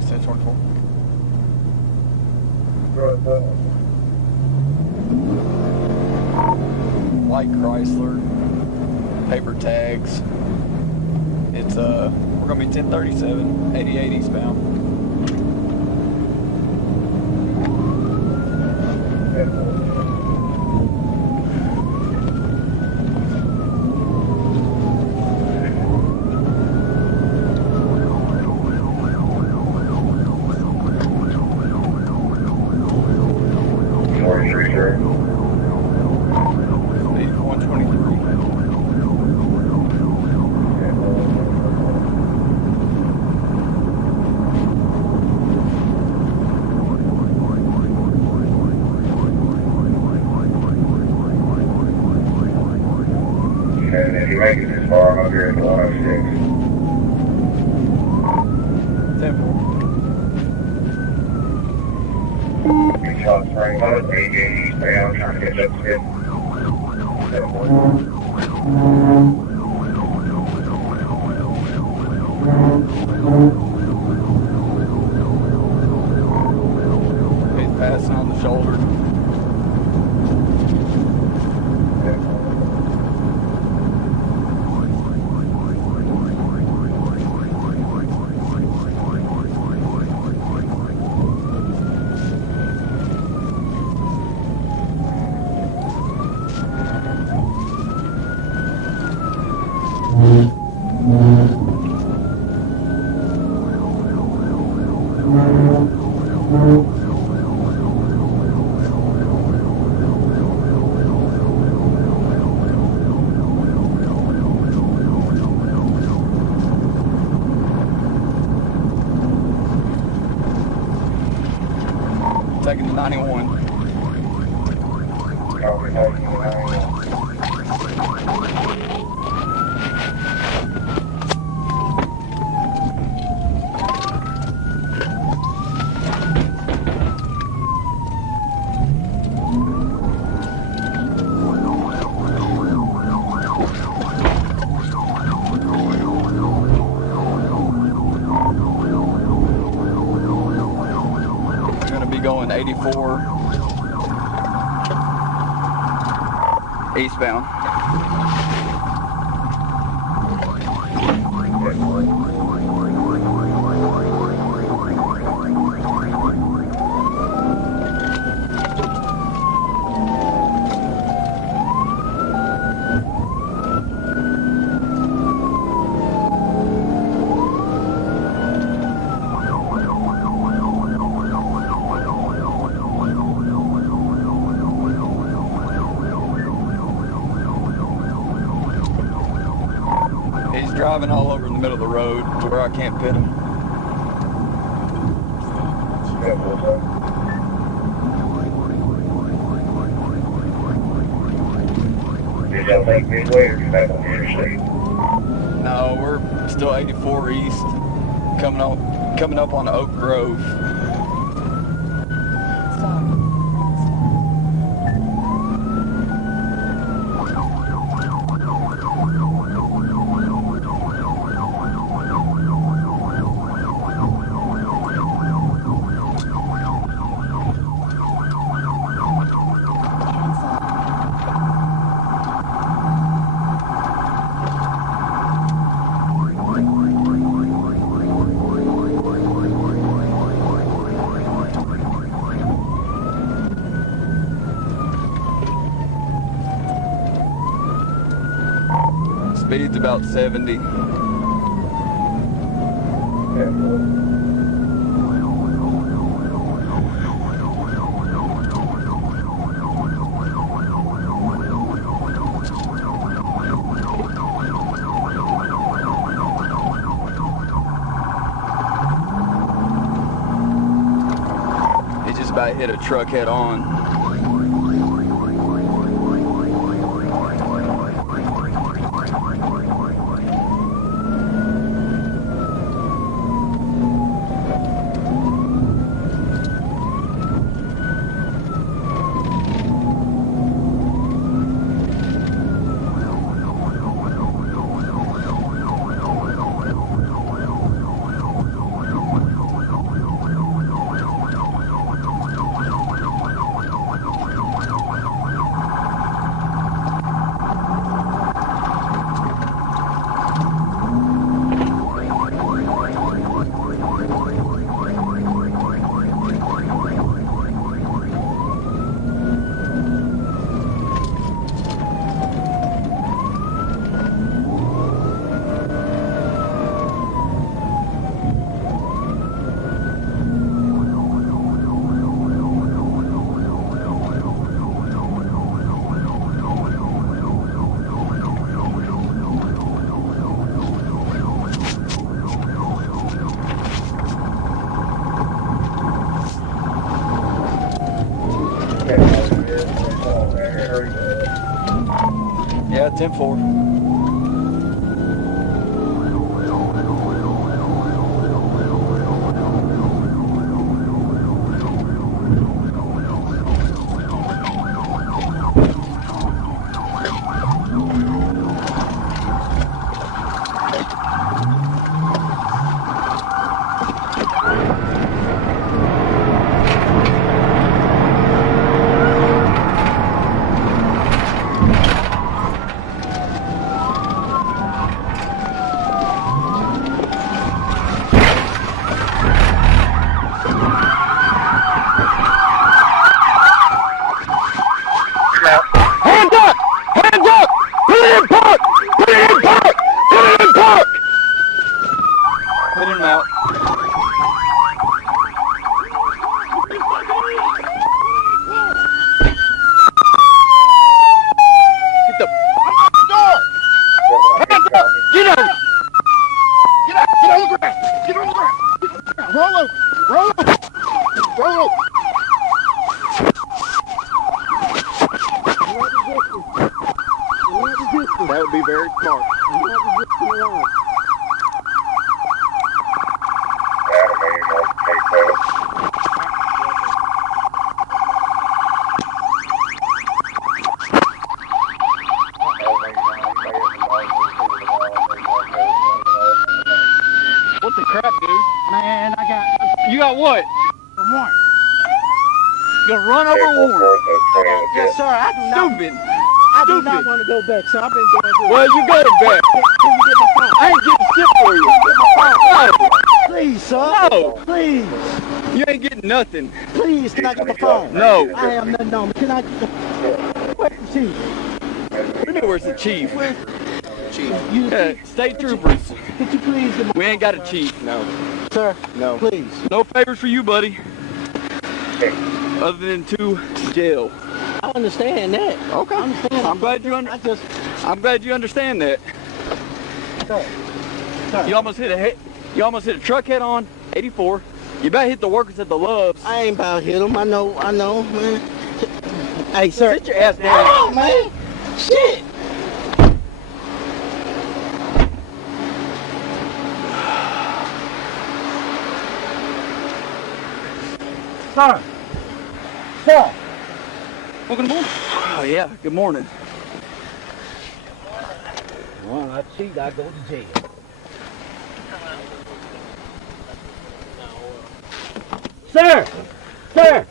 26, 24. White Chrysler, paper tags. It's we're gonna be 1037, 88 eastbound. And if you make it this far, I'm up here at 106. Temple. Big shot spring mode, AJ eastbound, trying to catch up to him. He's passing on the shoulder. Taking the 91. Going 84 eastbound. He's driving all over in the middle of the road to where I can't pit him. Did y'all take Midway or back on the interstate? No, we're still 84 east, coming up on Oak Grove. Speed's about 70. He just about hit a truck head on. Yeah, 10-4. Hands up! Hands up! Put it in park! Put it in park! Put it in park! Put him out. Get the door! Hands up! Get out! Get out! Get on the ground! Get on the ground! Roll over! Roll over! Roll over! That would be very smart. What the crap, dude? Man, I got You got what? a warrant. You gonna run over a warrant? Yes, sir. I do not. Stupid. I do Stupid. not want to go back, sir. I've been going through. Well, you go back. Can you get my phone? I ain't getting shit for you. No. Please, sir. No. Please. You ain't getting nothing. Please, can I get the phone? No. I am nothing on me. Can I get the Where's the chief? We know where's the chief. You State troopers. could you please get my We ain't got a chief. No. Sir, No. please. No favors for you, buddy. Other than to jail. I understand that. Okay. I understand. I'm glad you I'm glad you understand that. Sir. Sir. You almost hit a truck head on 84. You about hit the workers at the Loves. I ain't about to hit him. I know, man. Hey, sir. Sit your ass down. Oh, man. Shit. Sir. Sir. Well, good morning. Oh, yeah. Good morning. Well, I cheat, I go to jail. Sir! Sir!